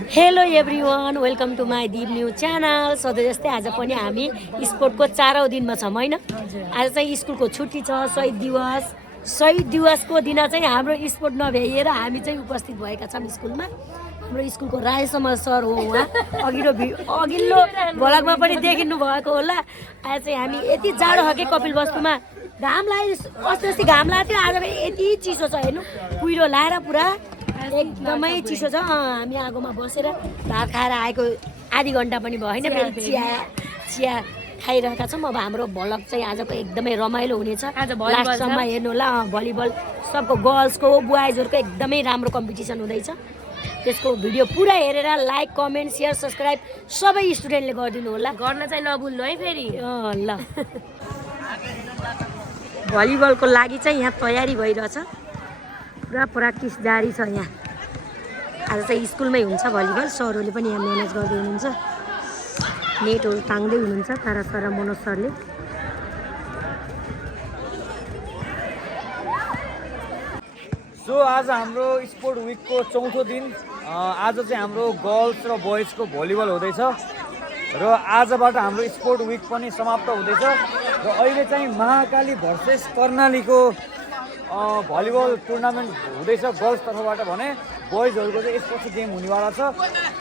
Hello everyone, welcome to my Deep news channel. सधैँ जस्तै आज पनि हामी स्पोर्टको 4औँ दिनमा छौँ होइन। आज चाहिँ स्कुलको छुट्टी छ, शहीद दिवस। शहीद दिवसको दिन चाहिँ हाम्रो स्पोर्ट नभ्याइएर हामी चाहिँ उपस्थित भएका छौँ स्कुलमा। हाम्रो स्कुलको रायसम्म सर हो उहाँ, अघिल्लो भ्लगमा पनि देखिनु भएको होला। आज चाहिँ हामी यति जाडो छ कि कपिल वस्तुमा घाम लाग्यो, अस्ति घाम लाग्थ्यो, आज पनि यति चिसो छ हेर्नु, कुहिरो लाएर पुरा एकदमै चिसो छ। हामी आगोमा बसेर भात खाएर आएको आधी घन्टा पनि भयो होइन, फेरि चिया खाइरहेका छौँ। अब हाम्रो भ्लग चाहिँ आजको एकदमै रमाइलो हुनेछ। लास्टसम्म हेर्नु होला। भलिबल सबको गर्ल्सको बोइजहरूको एकदमै राम्रो कम्पिटिसन हुँदैछ। त्यसको भिडियो पुरा हेरेर लाइक, कमेन्ट, सेयर, सब्सक्राइब सबै स्टुडेन्टले गरिदिनु होला। गर्न चाहिँ नभुल्नु है फेरि। ल भलिबलको लागि चाहिँ यहाँ तयारी भइरहेछ, पुरा प्र्याक्टिस जारी छ यहाँ। आज चाहिँ स्कुलमै हुन्छ भलिबल, सरहरूले पनि यहाँ म्यानेज गर्दै हुनुहुन्छ, नेटहरू टाङ्दै हुनुहुन्छ तारा सर र मनोज सरले। सो आज हाम्रो स्पोर्ट विकको चौथो दिन। आज चाहिँ हाम्रो गर्ल्स र बोइजको भलिबल हुँदैछ र आजबाट हाम्रो स्पोर्ट विक पनि समाप्त हुँदैछ। र अहिले चाहिँ महाकाली भर्सेस कर्णालीको भलिबल टुर्नामेन्ट हुँदैछ गर्ल्स तर्फबाट भने। बोइजहरूको चाहिँ यसपछि गेम हुनेवाला छ।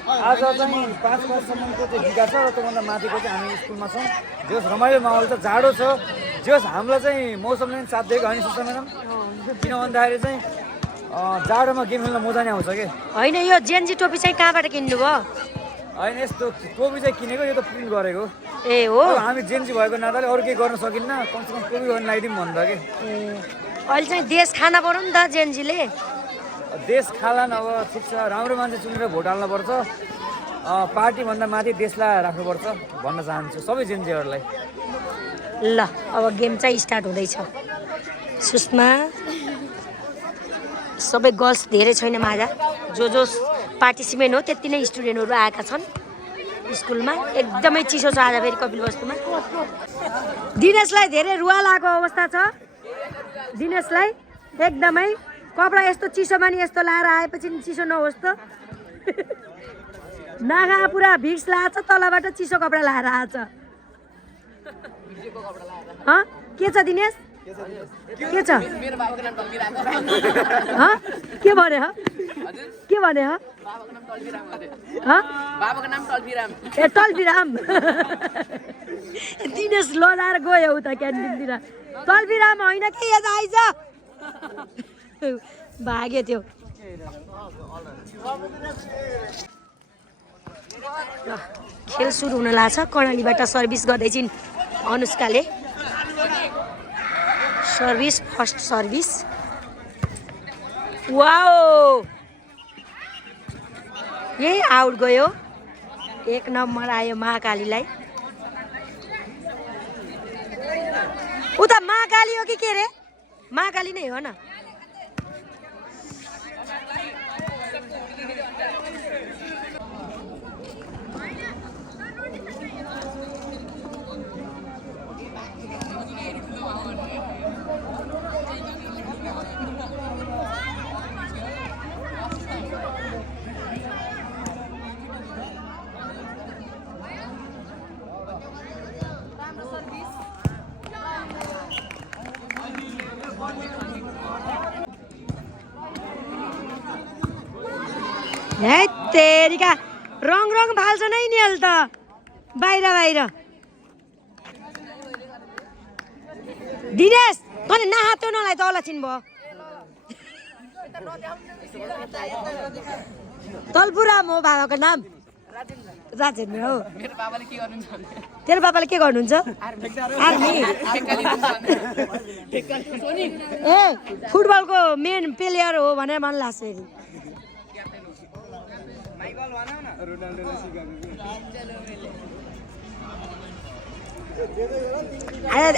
आज चाहिँ 5 क्लाससम्मको चाहिँ विका छ र त्योभन्दा माथिको चाहिँ हामी स्कुलमा छौँ। जस रमाइलो माहौल छ, जाडो छ, जस हामीलाई चाहिँ मौसमले पनि साथ दिएको होइन सुषमा म्याडम। किन भन्दाखेरि चाहिँ जाडोमा गेम खेल्न मजा नै आउँछ कि होइन। यो जेन्जी टोपी चाहिँ कहाँबाट किन्नु भयो? होइन, यस्तो टोपी चाहिँ किनेको, यो त प्रिन्ट गरेको। ए हो, हामी जेन्जी भएको नाताले अरू केही गर्न सकिन्न, कमसेकम टोपी गर्न लगाइदिउँ भन्दा कि। अहिले चाहिँ देश खाना पऱ्यो नि त जेन्जीले। देश खालान अब ठिक छ, राम्रो मान्छे चुनेर भोट हाल्नुपर्छ, पार्टीभन्दा माथि देशलाई राख्नुपर्छ भन्न चाहन्छु सबै जेन्जीहरूलाई। ल अब गेम चाहिँ स्टार्ट हुँदैछ। सुषमा सबै गर्ल्स धेरै छैन माझा, जो पार्टिसिपेन्ट हो त्यति नै स्टुडेन्टहरू आएका छन् स्कुलमा। एकदमै चिसो छ आज फेरि कपिल वस्तुमा। दिनेशलाई धेरै रुवा लागेको अवस्था छ। दिनेशलाई एकदमै कपडा यस्तो चिसोमा नि यस्तो लाएर आएपछि नि चिसो नहोस् त। नागा पुरा भिक्स लाएछ, तलबाट चिसो कपडा लाएर आएछ। के छ दिनेश, के छ? के भने के भने? ए टल्पीराम। दिनेश लडाएर गयो उता क्यान्टिनतिर। टल्पीराम होइन कि यता आइज, भाग्यो त्यो। खेल सुरु हुन लाग्छ। कर्णालीबाट सर्भिस गर्दैछिन् अनुष्काले। Service, first service. वाओ, यही आउट गयो। 1 नम्बर आयो महाकालीलाई। उता महाकाली हो कि के रे? महाकाली नै हो न। है तेरिका, रङ फाल्छ नै नि अहिले त बाहिर। दिनेश तँले नहात्यो नलाई तल छिन् भयो। तल्पुराम हो बाबाको नाम, राजेन्द्र हो। तेरो बाबाले के गर्नुहुन्छ? आर्मी। ए फुटबलको मेन प्लेयर हो भनेर मन लाग्छ।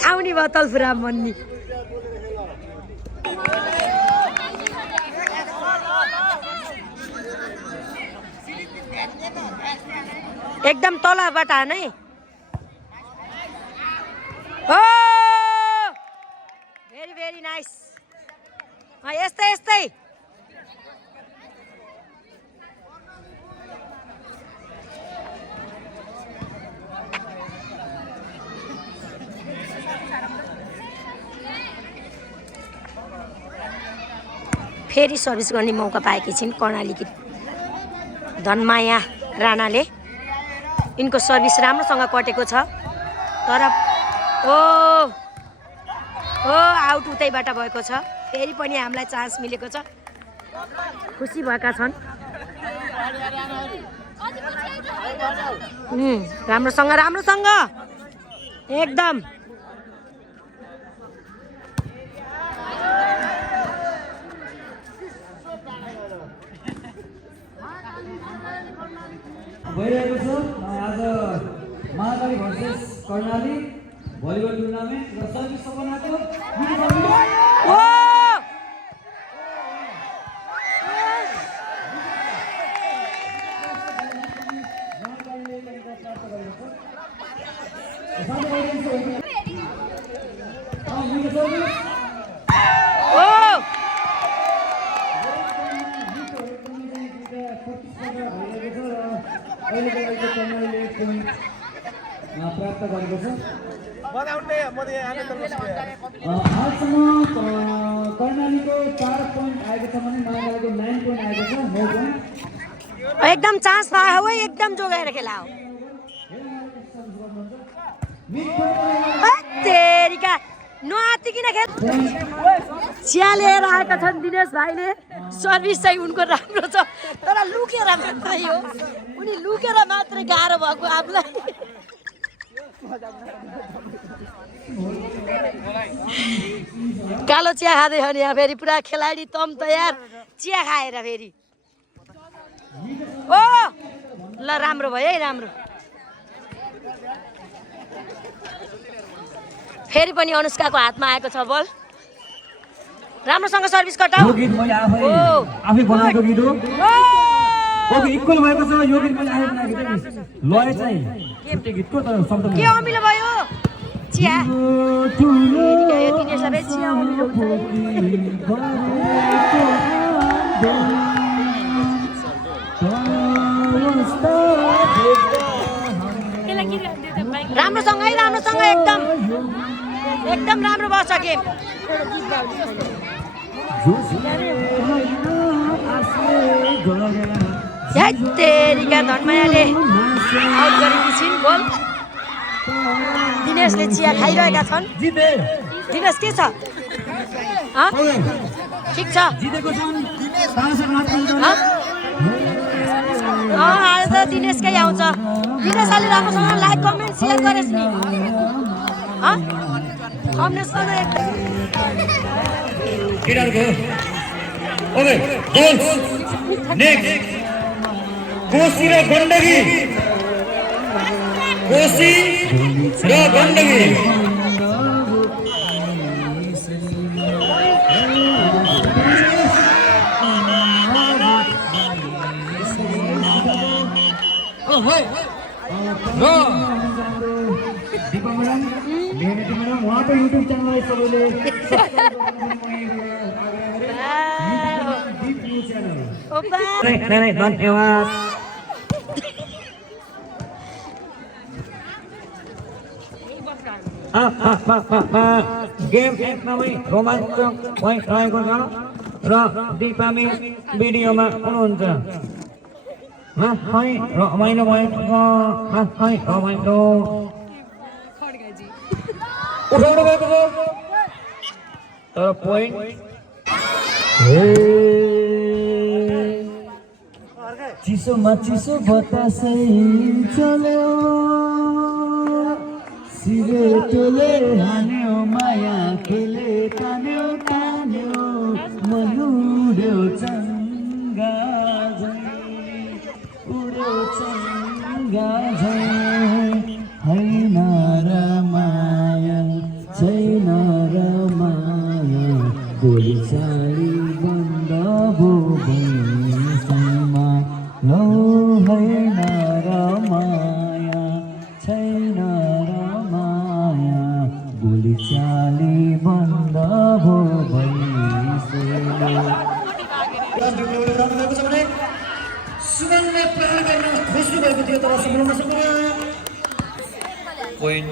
आउने भयो तल्फुराम भन्ने। एकदम तलबाट हान है। Very very nice. यस्तै यस्तै फेरि सर्भिस गर्ने मौका पाएकी छिन् कर्णालीकी धनमाया राणाले। यिनको सर्भिस राम्रोसँग कटेको छ तर ओ आउट उतैबाट भएको छ। फेरि पनि हामीलाई चान्स मिलेको छ, खुसी भएका छन्। राम्रोसँग एकदम भइरहेको छ आज Mahakali versus Karnali volleyball tournament र सर्भिस सपनाको प्राप्त गरेको छ। हालसम्म कर्णालीको 4 पोइन्ट आएको छ भने महाकालीको 9 पोइन्ट आएको छ, 9 पोइन्ट। एकदम चान्स पायो हो, एकदम जोगाएर खेला हो। तेरिका नआतिकिन खेल चिया लिएर आएका छन् दिनेश भाइले। सर्भिस चाहिँ उनको राम्रो छ तर लुकेर मात्रै हो, उनी लुकेर मात्रै गाह्रो भएको आफूलाई। कालो चिया खाँदै हो नि यहाँ फेरि पुरा खेलाडी तम तयार चिया खाएर फेरि। ओ ल राम्रो भयो है, राम्रो। फेरि पनि अनुष्काको हातमा आएको छ बल, राम्रोसँग सर्भिस कटाऊ। यो गीत मैले आफै बनाएको गीत हो। ओके इक्वल भएको छ यो गीत मैले आफै बनाएको गीत। लय चाहिँ छुट्टै गीतको तर शब्द के अमिलो भयो चिया दिनेशलाई फेरि चिया अमिलो राम्रोसँग है, राम्रोसँग एकदम राम्रो भएको छ गेम। तेरिका धनमायाले आउट गरेकी छिन् गोल। दिनेशले चिया खाइरहेका छन्। दिनेश के छ ठिक छ? आज त दिनेशकै आउँछ। दिनेशले राम्रोसँग लाइक कमेन्ट सेयर गरेस् नि। कोशी र गण्डकी उहाँको युट्युब च्यानललाई सबैले धन्यवाद। गेम एकदमै रोमाञ्चक भइरहेको छ र दिपामी भिडियोमा हुनुहुन्छ। रमाइलो भएको छ, रमाइलो उठाउनु भएको छ तर पोइन्ट चिसोमा चिसो बतासै चल्यो, सिरेटोले हान्यो माया खेले तान्यो मन उड्यो चङ्गा झै हैन र माया छैन र माया गोली चाली बन्द भो भैँसमा लौ हैन र माया छैन र माया गोली चाली बन्द भो भैँसमा। सुमनले प्यार गर्न खोज्नु भएको थियो तर सुमन सकेन। पोइन्ट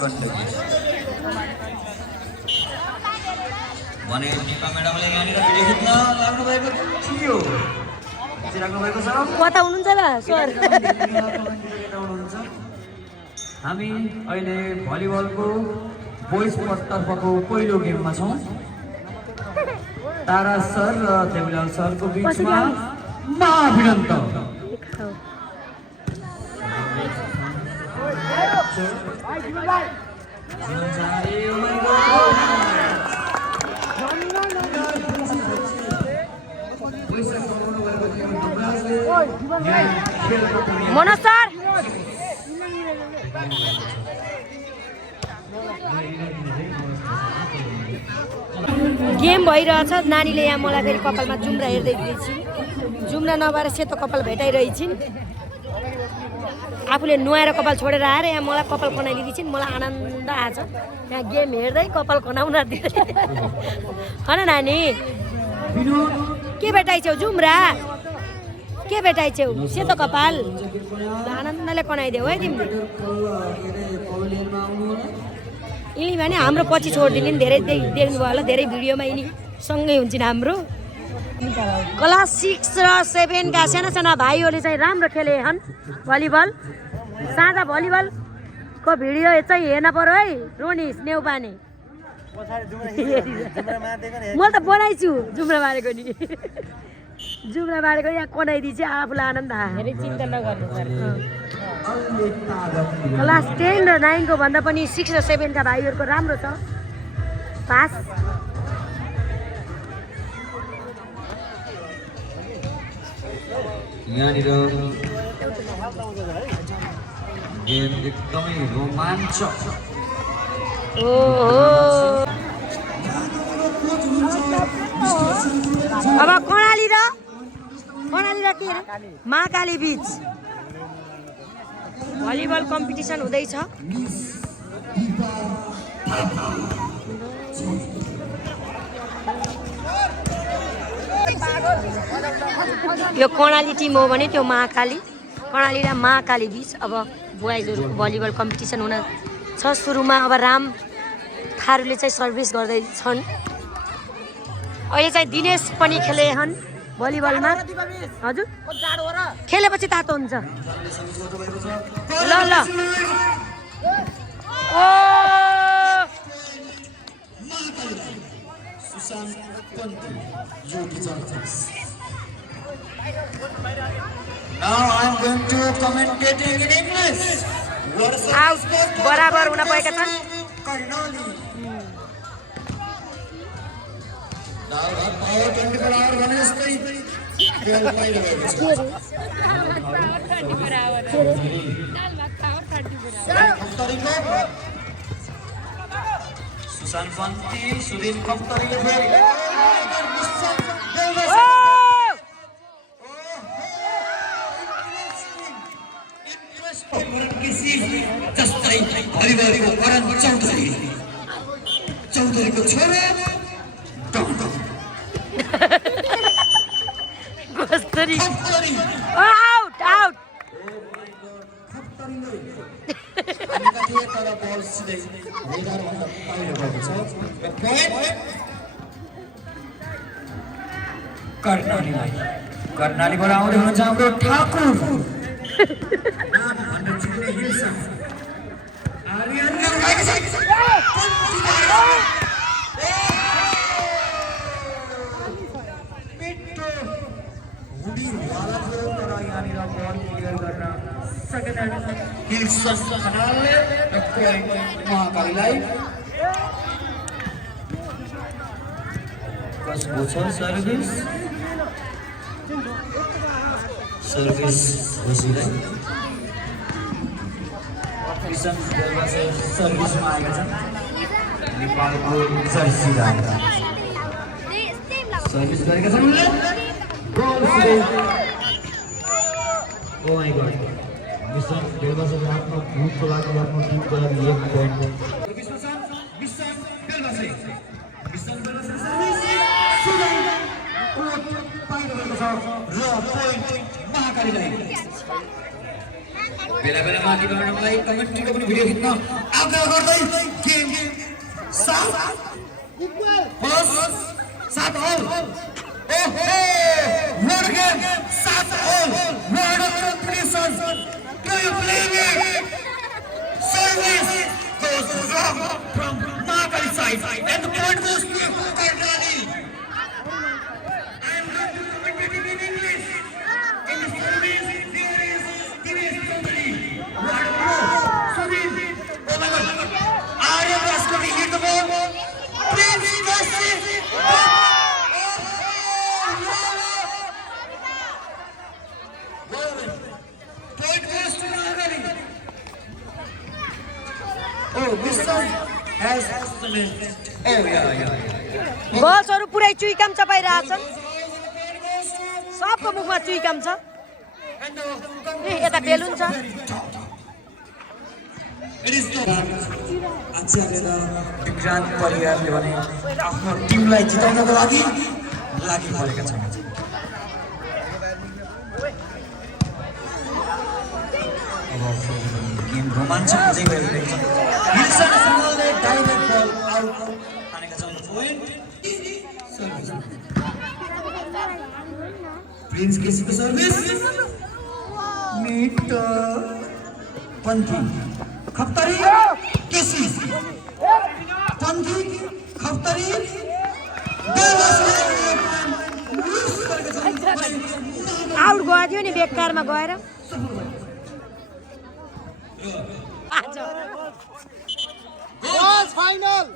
गण्डकी। भने निपा म्याडमले यहाँनिर भिडियो खिच्न लाग्नु भएको थियो राख्नु भएको छ कता हुनुहुन्छ र सर हुनुहुन्छ हामी अहिले भलिबलको बोइज तर्फको पहिलो गेममा छौँ तारा सर र देवलाल सरको बिचमा महाभिडन्त मनोज सर गेम भइरहेछ नानीले यहाँ मलाई फेरि कपालमा जुम्रा हेर्दै दिएछिन् जुम्रा नभएर सेतो कपाल भेटाइरहेछिन् आफूले नुहाएर कपाल छोडेर आएर यहाँ मलाई कपाल खनाइदिएछिन् मलाई आनन्द आएछ यहाँ गेम हेर्दै कपाल खनाउन दिए होइन नानी के भेटाइछौ जुम्रा के भेटाइछौ सेतो कपाल आनन्दले कनाइदेऊ है तिमीले यिनी भने हाम्रो पछि छोडिदिने नि धेरै देख्नुभयो होला धेरै भिडियोमा यिनी सँगै हुन्छन् हाम्रो क्लास 6 र 7 का साना साना भाइहरूले चाहिँ राम्रो खेले हन् भलिबल साझा भलिबलको भिडियो चाहिँ हेर्न पर्यो है रोनिस नेउपाने मैले त बनाइछु जुम्रा मारेको नि जुम्रा मारेको यहाँ कनाइदिएपछि आफूलाई आनन्द आयो चिन्ता नगर्नु क्लास 10 र 9 को भन्दा पनि 6 र 7 का भाइहरूको राम्रो छ पास यहाँनिर गेम एकदमै रोमाञ्चक अब कर्णाली र के रे महाकाली बीच भलिबल कम्पिटिसन हुँदैछ यो कर्णाली टिम हो भने त्यो महाकाली कर्णाली र महाकाली बीच अब बोइजहरूको भलिबल कम्पिटिसन हुन छ सुरुमा अब राम थारूले चाहिँ सर्भिस गर्दैछन् अहिले चाहिँ दिनेश पनि खेले हन् भलिबलमा हजुर खेलेपछि तातो हुन्छ ल ल ओ Now I'm going to commentate in English. Out बराबर हुन पाएका छन् सुशान्त पन्ती सुदिन खप्तरीले फेरि जस्तै भलिबलको करण चौधरीको छोरा आउट आउट कर्णालीबाट आउँदै हुनुहुन्छ हाम्रो ठाकुर महाकालीलाई कसको छ सर्भिस बसिँदै सर्भिसमा आएका छन् नेपालको जर्सी लगाएका सर्भिस गरेका छन् oh my God mission Belbase आफ्नो भूतको लागि आफ्नो टिमको लागि एक पोइन्ट मिशन बेलबासे बेला बेलामा दिवानलाई कमेन्ट्रीको पनि भिडियो खिच्न आग्रह गर्दै गेम प्लस 7 अल ओहो what a game 7 all what a competition do you believe it service goes wrong from Nagari side and the point goes to Kardani I am going to comment in English in the service there is Company what a service oh my god Arya was going to hit the ball please just point goes to Nagari oh this one has oh yeah बसहरू पुरै चुइकाम चपाइरहेछन् सबको मुखमा चुइकाम छ ए यता balloon छ it is आचार्य र विक्रान्त परिवारले भने आफ्नो टिमलाई जिताउनको लागि लागि परेका छन् गेम रोमाञ्चक हुँदै गइरहेको छ विल्सन सुमलले डाइरेक्ट बल आउट हानेका छन् पोइन्ट प्रिन्स केसीको सर्भिस मिट पन्थी खप्तरी केसी पन्थी खप्तरी आउट गयो थियो नि बेकारमा गएर फाइनल